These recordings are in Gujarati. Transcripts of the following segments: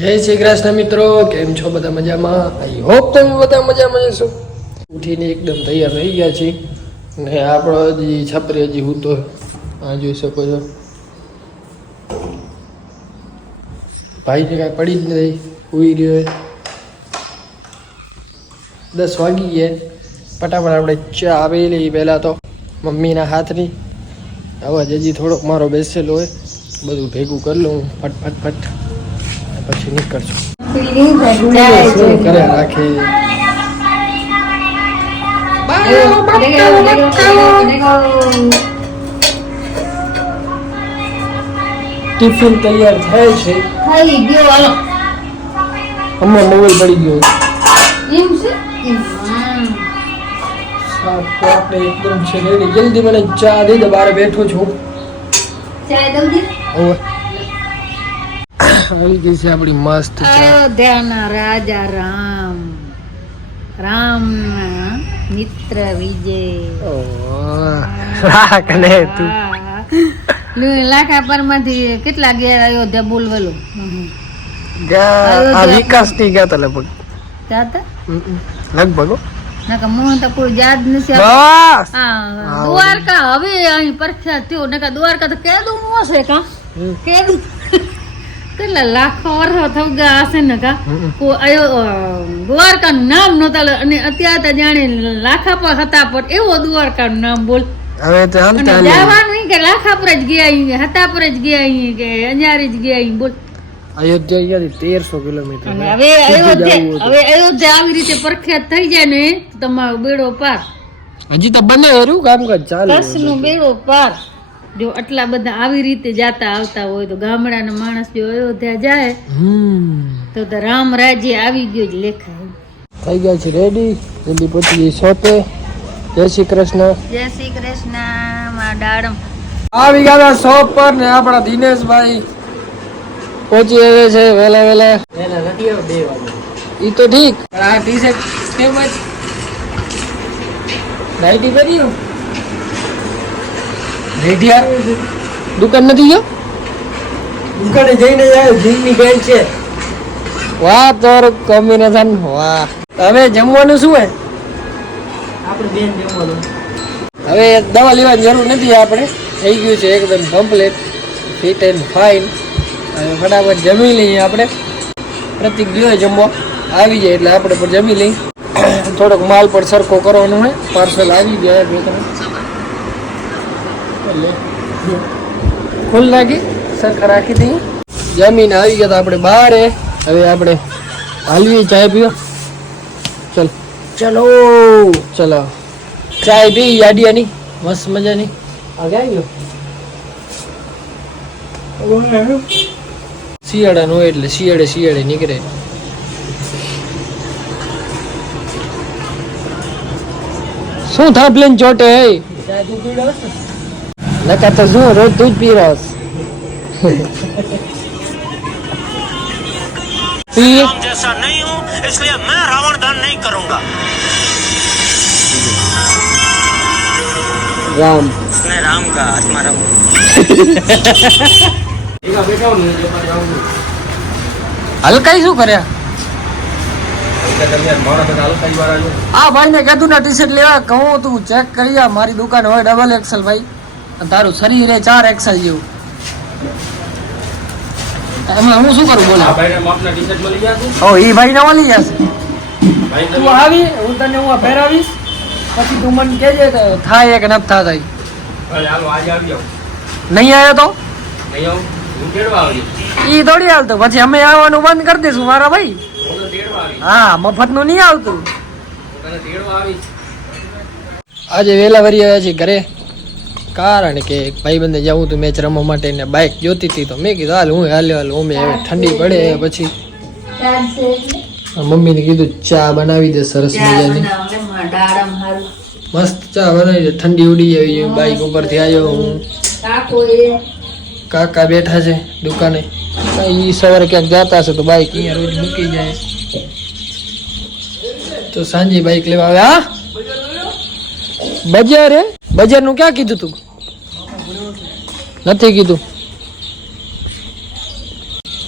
જય શ્રી કૃષ્ણ મિત્રો, કેમ છો બધા મજામાં? આઈ હોપ તમે બધા મજામાં જશો ઉઠીને એકદમ તૈયાર થઈ ગયા છીએ. ને આપણો હજી છપરી હજી હું તો આ જોઈ શકો છો. ભાઈને કાંઈ પડી જ નથી ઉઈ રહ્યો હોય દસ વાગી ગયા. ફટાફટ આપણે ચા આવેલી પહેલાં તો, મમ્મીના હાથની. અવાજ હજી થોડોક મારો બેસેલો હોય. બધું ભેગું કરી લઉં ફટ ફટ ફટ. પછી નીકળશું. કરે રાખે ટિફિન તૈયાર થાય છે. ખાઈ ગયો હાલો. હમણાં મોબાઈલ પડી ગયો. એમ છે? આપણે એકદમ છે. રેડી. જલ્દી મને ચા દે બહાર બેઠો છું. ચા દઉં દી? હવે આવી ગઈ છે આપણી મસ્ત અયોધ્યાના રાજા રામ. રામના મિત્ર વિજય. રાખ ને તું. લાખા પરમાંથી કેટલા ગયા અયોધ્યા બોલવેલો? ગયા આ વિકાસની ગયા તા લગભગ. લગભગ નકા મોહન તો કોઈ યાદ નથી બસ! દ્વારકા હવે અહીં પ્રખ્યાત થયો. નકા દ્વારકા તો કેદું હશે કા? કેદું? કેટલા લાખો વર્ષો થઈ ગયા હશે ને કા? દ્વારકાનું નામ નતા અને અત્યારે તો જાણે લાખા પર હતા પર એવો દ્વારકાનું નામ બોલ. હવે તો અને જવાનું કે લાખા પર જ ગયા હતા પર જ ગયા કે અંજારી જ ગયા બોલ. અયોધ્યા અહીંયાથી તેરસો કિલોમીટર હવે અયોધ્યા હવે અયોધ્યા આવી રીતે પ્રખ્યાત થઈ જાય ને તમારો બેડો પાર. હજી તો બને એરું કામકાજ ચાલે કચ્છનો બેડો પાર. જો આટલા બધા આવી રીતે જાતા આવતા હોય તો ગામડાના માણસ જો અયોધ્યા જાય તો તો રામ રાજ્ય આવી ગયો જ લેખાય. થઈ ગયા છે રેડી જલ્દી પહોંચી ગઈ સોતે જય શ્રી કૃષ્ણ. જય શ્રી કૃષ્ણમાં ડાળમ. આવી ગયા શોપ પર ને આપણા દિનેશભાઈ પહોંચી આવે છે વહેલા વહેલા. ઈ તો ઠીક. આ ટી શર્ટ કેમ જ નાઈટી પહેર્યું? દુકાન નથી ગયો? દુકાને જઈને જાય જીમની બેન છે. વાહ તોર કોમ્બિનેશન વાહ. હવે જમવાનું શું હે આપણે બેન જમવાનું. હવે દવા લેવાની જરૂર નથી આપણે. થઈ ગયું છે એકદમ કમ્પ્લીટ ફિટ એન્ડ ફાઇન હવે ફટાફટ જમી લઈએ આપણે. પ્રતિક ગયો જમવા. આવી જાય એટલે આપણે પણ જમી લઈએ. થોડોક માલ પણ સરખો કરવાનો હોય. પાર્સલ આવી ગયા બે ત્રણ ખુલ નાખી સરખા રાખી દઈએ. જમીન આવી ગયા તો આપણે બહાર હવે આપણે હાલવી ચાય પીવા. ચલ. ચલો. ચલો. ચાય પી યાડિયાની મસ્ત મજાની. આ ગયો? શિયાળાનું હોય એટલે શિયાળે શિયાળે નીકળે. શું થા પ્લેન ચોટે? હે ચાય તું પીડો નકા તો શું રોજ તું જ પી રહ્યો છે. પી राम जैसा नहीं हूँ इसलिए मैं रावण दहन नहीं करूंगा રામ उसने राम का आत्मा राम એકા બેઠા ને જે મારે આવું હલકાઈ શું કર્યા તમે મારા બધા હલકાઈ વાળા છો આ ભાઈ ને કીધું ને ટી શર્ટ લેવા કહું તું ચેક કરી આ મારી દુકાન હોય ડબલ એક્સેલ ભાઈ અને તારું શરીર એ ચાર એક્સેલ જેવું. એમાં હું શું કરું બોલો. ઓ એ ભાઈ ને મળી જશે તું આવી હું તને હું આ પહેરાવીશ પછી તું મને કહેજે થાય કે નથી થતા નહીં આવ્યો તો? નહીં આવું? હું ઈ થોડી હાલતું. પછી અમે આવવાનું બંધ કરી દઈશું મારા ભાઈ. હું મફતનું નહીં આવતું. આજે વેલા વરી આવ્યા છે ઘરે. કારણ કે ભાઈબંધે જવું હતું મેચ રમવા માટે ને બાઇક જોતી હતી તો મેં કીધું હાલ હું હાલ હાલ હું હવે ઠંડી પડે. પછી મમ્મીને કીધું ચા બનાવી દે સરસ મજાની. મસ્ત ચા બનાવી દે ઠંડી ઉડી આવી બાઇક ઉપરથી આવ્યો હું. કાકા બેઠા છે દુકાને. એ સવારે ક્યાંક જતા હશે તો બાઇક અહીંયા રોજ મૂકી જાય. તો સાંજે બાઇક લેવા આવે હા? બજાર હે? બજારનું ક્યાં કીધું તું? નથી કીધું.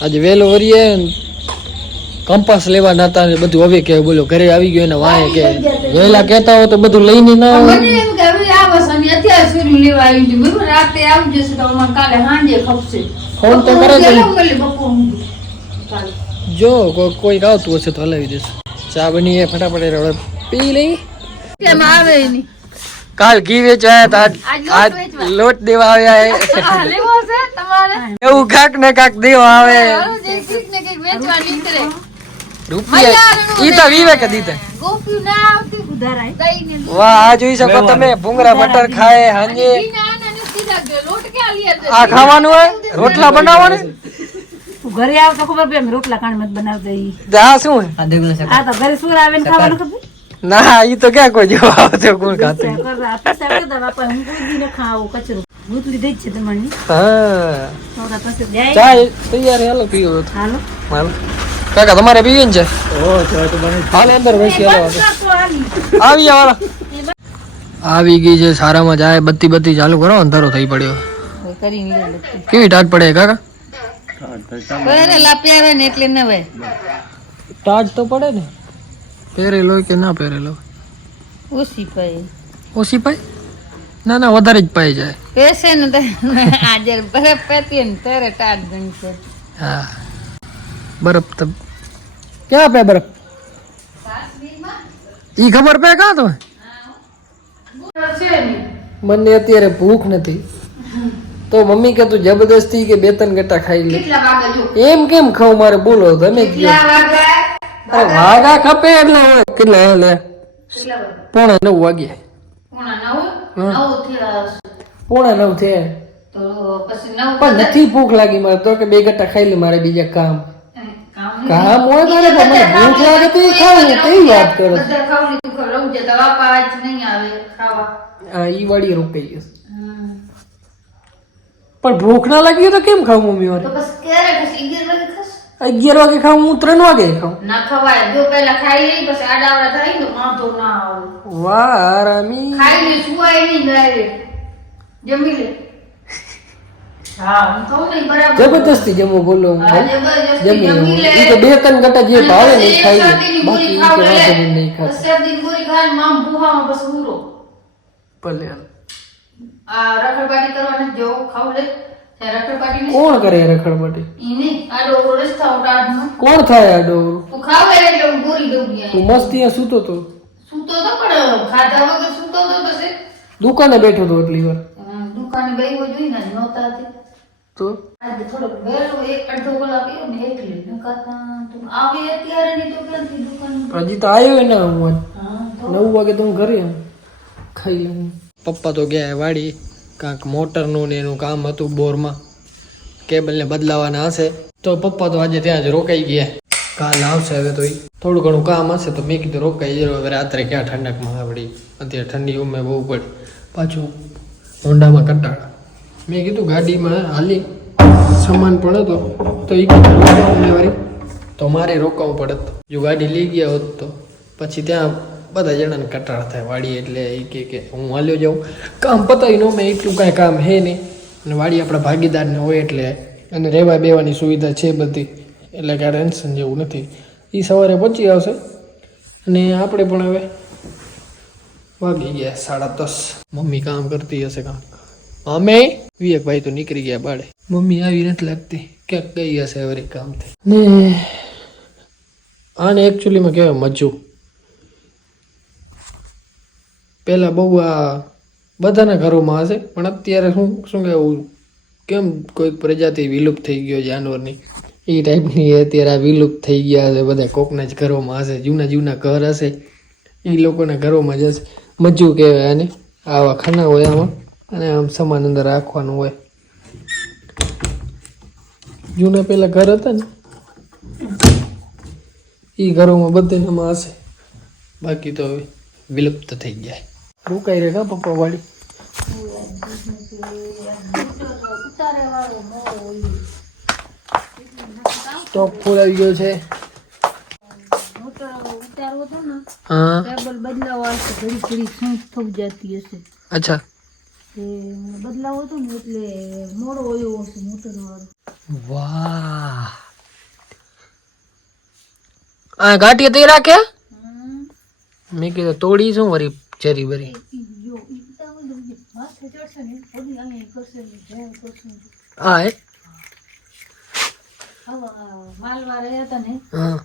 આજે વહેલો વરીએ કંપાસ લેવા નતા ને બધું હવે કે બોલો ઘરે આવી ગયો ને વાય કે વહેલા કહેતા હો તો બધું લઈને ના આવે. ફોન તો કરે જ કોઈ આવતું હશે તો હલાવી દેશે. ચા બની એ ફટાફટ પી લઈ. કેમ આવે નહીં? કાલ ઘી વેચવાયા તા આજ લોટ આજ વેચવા. લોટ દેવા આવ્યા એવું કાક ને કાક દેવા આવે. રૂપિયા. ઈ તો વિવેક દીધે. વાહ આ જોઈ શકો તમે ભૂંગળા બટર ખાય હાંજે? આ ખાવાનું હોય? રોટલા બનાવવાને? ઘરે આવ તો ખબર પડે રોટલા કાણ મત બનાવતા ઈ. આ શું આ તો ઘરે સુર આવે ને ખાવાનું ખબર? ના ઈ તો ક્યાં કોઈ જોવા આવતો કોણ ખાતું? કરવા પૈસા કરતા બાપા હું કોઈ દી ન કચરો. ભૂત લીધી છે તમારી. હા. નવરા પાસે જાય. ચા તૈયાર હાલો પીવો. હાલો. હાલો. કાકા તમારે પીવી ને છે? ઓ ચા તો બને હાલ અંદર બેસી હાલો. આવી આવી જાવ આવી ગઈ છે સારામાં જાય બત્તી બત્તી ચાલુ કરો અંધારો થઈ પડ્યો. કરી નહીં લે. કેવી ટાટ પડે કાકા? પહેરેલા પહેરે ને એટલે ન હોય. ટાટ તો પડે ને. પહેરેલો કે ના પહેરેલો? ઓછી પાય ઓછી પાય ના ના વધારે જ પાઈ જાય. પેસે ને તો આજે બરફ પેતી ને ત્યારે ટાટ ગણશે હા. બરફ તો ક્યાં પે બરફ? ઈ ખબર પે કા તો? મને અત્યારે ભૂખ નથી. તો મમ્મી કે તું જબરદસ્તી કે બે ત્રણ ગટા ખાઈ લે? કેટલા વાગે જો? એમ કેમ ખાવ મારે? બોલો તમે કયો કેટલા વાગે? અરે વાગા ખપે એટલે હોય કેટલા એટલે પોણા નવ વાગ્યા પોણા નવ? થયા. પોણા નથી ભૂખ લાગી મારે તો કે બે ગટ્ટા ખાઈ લે મારે બીજા કામ. કામ હોય તારે તો મને ભૂખ લાગે તો ખાવું કઈ વાત કરો. હા ઈ વળી રોકાઈ ગયો. પણ ભૂખ ના લાગી તો કેમ ખાવું મમ્મી તો મારે અગિયાર વાગે ખાવું હું ત્રણ વાગે ખાઉં. ના ખવાય. જો પેલા ખાઈ લઈ પછી આડાવડા થાય તો વાંધો ના આવે. વાહ ખાઈ ખાઈને સુવાય નહીં ડાયરેક્ટ જમી લે. હા હું કહું નહીં બરાબર. જબરદસ્તી જમો બોલો. જમી લે. ઈ તો બે ત્રણ ગટ્ટા જે ભાવે ને એ ખાઈ લે. બાકી કે ખાવ વાંધો લે. નહીં નહીં ખાતું. શરદીની ગોળી ખાઈને મામ ભૂહામાં બસ ઉરો. ભલે. આ રખડપાટી કરવાને જો ખાવ લે. કોણ કરે રખડપટી? કોણ થાય આ ડોર તું ખાવ એટલે હું પૂરી દઉં તું મસ્તી સૂતો તો. સૂતો તો પણ ખાધા વગર સૂતો તો પછી દુકાને બેઠો તો એટલી વાર. દુકાને બેહો જોઈ ને નહોતા હતી તો? આજે થોડો વહેલો એક અડધો કલાક એવો ને એટલે નકાતા તું આવે અત્યારે ની તો ક્યાંથી દુકાન હજી તો આવ્યો ને હું નવ વાગે તો હું ઘરે ખાઈ લઉં પપ્પા તો ગયા વાડી. કાંક મોટરનું ને એનું કામ હતું બોરમાં. કેબલને બદલાવાના હશે. તો પપ્પા તો આજે ત્યાં જ રોકાઈ ગયા. કાલ આવશે હવે તો એ થોડું ઘણું કામ હશે તો મેં કીધું રોકાઈ જરો હવે રાત્રે ક્યાં ઠંડકમાં આવડી? અત્યારે ઠંડી ઉમે બહુ પડે. પાછું હોન્ડામાં કંટાળા. મેં કીધું ગાડીમાં હાલી. સામાન પણ હતો. તો એ કીધું તો મારે રોકાવું પડત જો ગાડી લઈ ગયા હોત તો. પછી ત્યાં બધા જણાને કટાળ થાય વાડી એટલે એ કે કે હું હાલ્યો જાઉં. કામ પતાવી નો મેં, એટલું કાંઈ કામ હે નહીં. અને વાડી આપણા ભાગીદારને હોય એટલે અને રહેવા બેવાની સુવિધા છે બધી. એટલે કાંઈ ટેન્શન જેવું નથી. એ સવારે પહોંચી આવશે. અને આપણે પણ હવે વાગી ગયા સાડા દસ. મમ્મી કામ કરતી હશે કામ. અમે? વિવેકભાઈ તો નીકળી ગયા બાળે. મમ્મી આવી નથી લાગતી. ક્યાંક ગઈ હશે હવે કામથી. ને આને એકચ્યુઅલીમાં કહેવાય મજ્જુ પહેલાં બહુ આ બધાના ઘરોમાં હશે, પણ અત્યારે શું શું કહેવું, કેમ કોઈક પ્રજાતિ વિલુપ્ત થઈ ગયો જાનવરની? એ ટાઈપની અત્યારે આ વિલુપ્ત થઈ ગયા હશે બધા કોકના જ ઘરોમાં હશે, જૂના જૂના ઘર હશે એ લોકોના ઘરોમાં જ હશે. મજ્જુ કહેવાય આને, આવા ખાના હોય આમાં, અને આમ સમાન અંદર રાખવાનું હોય. જૂના પહેલા ઘર હતા ને એ ઘરોમાં બધામાં હશે. બાકી તો હવે વિલુપ્ત થઈ ગયા. રોકાઈ રે કા પપ્પા વાળી સ્ટોક ફૂલ આવી ગયો છે મોટર ઉતારવો હતો ને હા કેબલ બદલાવો આવશે ઘડી ઘડી શું થવું જતી હશે અચ્છા એ બદલાવો હતો ને એટલે મોડો આવ્યો હશે મોટર વાળો વાહ આ ગાંઠિયા તે રાખ્યા મેં કીધું તોડી શું વરી ચરી બરી હા એ માલવા રહ્યા હતા ને. હા.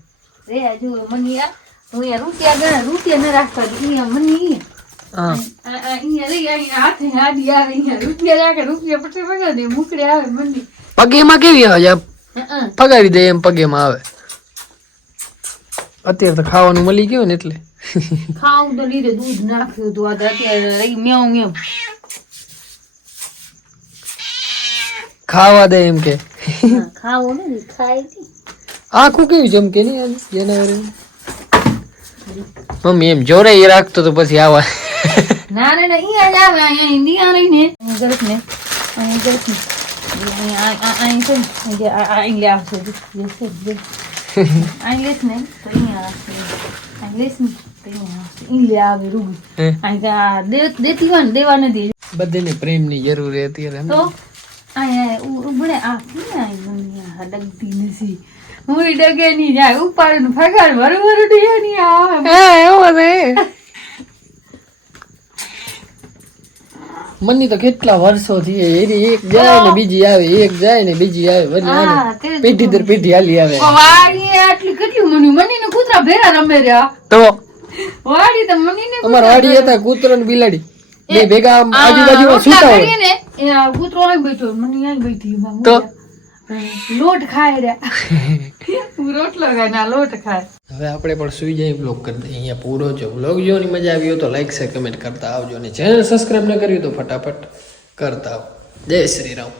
રે જો મને આ હું યાર રૂપિયા ગણા રૂપિયા ન રાખતા અહીંયા મને અહીંયા હા. આ- આ અહીંયા રહી અહીંયા હાથે હાડી આવે અહીંયા રૂપિયા રાખે રૂપિયા પછી વગર ને મુકડે આવે મને. પગેમાં કેવી આવે? છે? હં, હં. ફગાવી દે એમ પગેમાં આવે. અત્યારે તો ખાવાનું મળી ગયું ને એટલે. ખાવું તો લીધે દૂધ નાખ્યું હતું આ અત્યારે રહી મ્યાઉ મ્યાઉ ખાવા દે એમ કે ખાવું નથી ખાય છે આખું કેવું ચમકે નહીં આને? મમ્મી એમ જોરે એ રાખતો તો પછી આવા ના ના ના અહીંયા આ આવે અહીંયા ઇન્ડિયા રહી ને ગરક ને અહીં ગરક ને અહીં છે ને અહીં અહીં લે આવશે જો, જો છે, જો. અહીં લેશ ને તો અહીં ને આવશે અહીં લે આવે રૂબી હે. અહીં તો આ દે- દેતી હોય ને બધાને પ્રેમની જરૂર છે તો અહીંયા ઉ- આ ક્યાં આવી દુનિયા ડગતી નથી. હું ડગે નહીં જાય. ઉપાડીને ફગાડ વર વર નહીં આવે. હા એવો છે મની તો કેટલા વર્ષો થી એની એક જાય ને બીજી આવે એક જાય ને બીજી આવે. વળી પેઢી દર પેઢી હાલી આવે. આટલી કેટલી મની મની ને કૂતરા ભેરા રમે રહ્યા. તો વાડી તો મની ને અમારા વાડી હતા કૂતરો ને બિલાડી. બે ભેગા આજુબાજુમાં સૂતા હોય. ને કૂતરો અહીં બેઠો મની અહીં બેઠી તો? લોટ ખાય રહ્યા. રોટલો ખાય ના લોટ ખાય હવે આપણે પણ સુઈ જાય બ્લોગ કરી દઈએ અહીંયા પૂરો જો બ્લોગ જોવાની મજા આવી હોય તો લાઈક છે કમેન્ટ કરતા આવજો. અને ચેનલ સબસ્ક્રાઈબ ન કર્યું તો ફટાફટ કરતા આવો જય શ્રી રામ.